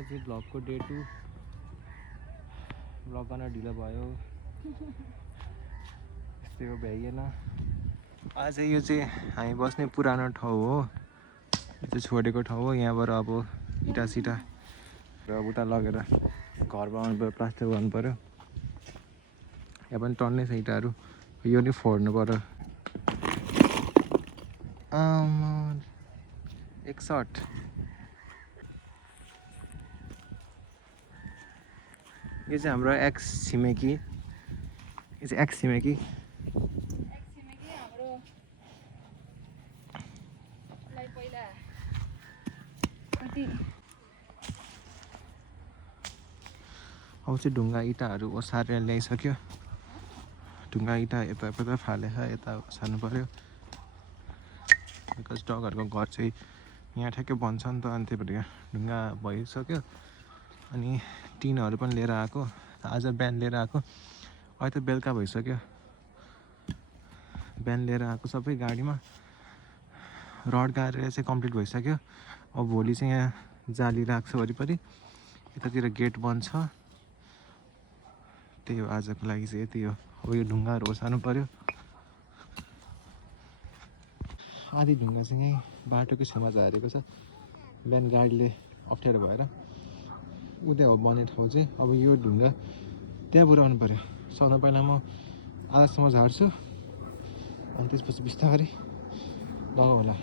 आज चाहिँ भ्लगको day 2 vlog गर्न ढिलो भयो यस्तै हो भ्याइएन। आज यो चाहिँ हामी बस्ने पुरानो ठाउँ हो, यो चाहिँ छोडेको ठाउँ हो। यहाँबाट अब इँटा सिटा र उता लगेर घर बनाउनु पऱ्यो, प्लास्टर गर्नु पऱ्यो। यहाँ पनि टन्नै छ इँटाहरू, यो नि फोड्नु पऱ्यो। एक सर्ट यो चाहिँ हाम्रो एक्स छिमेकी, यो चाहिँ एक्स छिमेकी अब चाहिँ ढुङ्गा इँटाहरू ओसारेर ल्याइसक्यो। ढुङ्गा इँटा यता फालेछ, यता ओसार्नु पऱ्यो। बिकज डगहरूको घर चाहिँ यहाँ ठ्याक्कै बन्छ नि त, अनि त्यही भएर ढुङ्गा भइसक्यो। अनि टिनहरू पनि लिएर आएको, आज बिहान लिएर आएको, अहिले त बेलुका भइसक्यो। बिहान लिएर आएको सबै गाडीमा, रड गाडेर चाहिँ कम्प्लिट भइसक्यो। अब भोलि चाहिँ यहाँ जाली राख्छ वरिपरि, यतातिर गेट बन्छ। त्यही हो आजको लागि चाहिँ यति हो। अब यो ढुङ्गाहरू ओसार्नु पऱ्यो। आधी ढुङ्गा चाहिँ यहीँ बाटोकै छेउमा झारेको छ, बिहान गाडीले अप्ठ्यारो भएर। उतै हो बन्ने ठाउँ चाहिँ। अब यो ढुङ्गा त्यहाँ पुऱ्याउनु पऱ्यो। सबभन्दा पहिला म आधासम्म झार्छु, अनि त्यसपछि बिस्तारै लगाउ होला।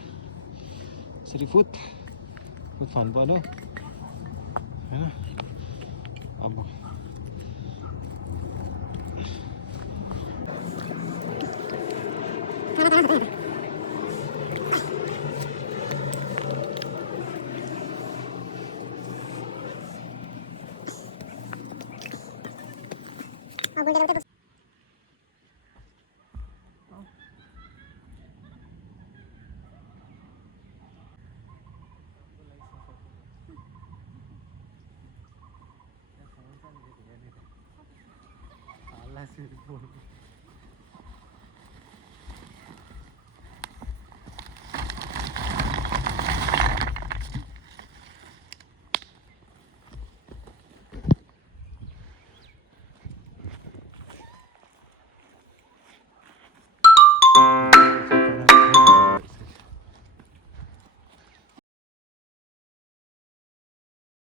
यसरी फुट फाल्नु पऱ्यो होइन। अब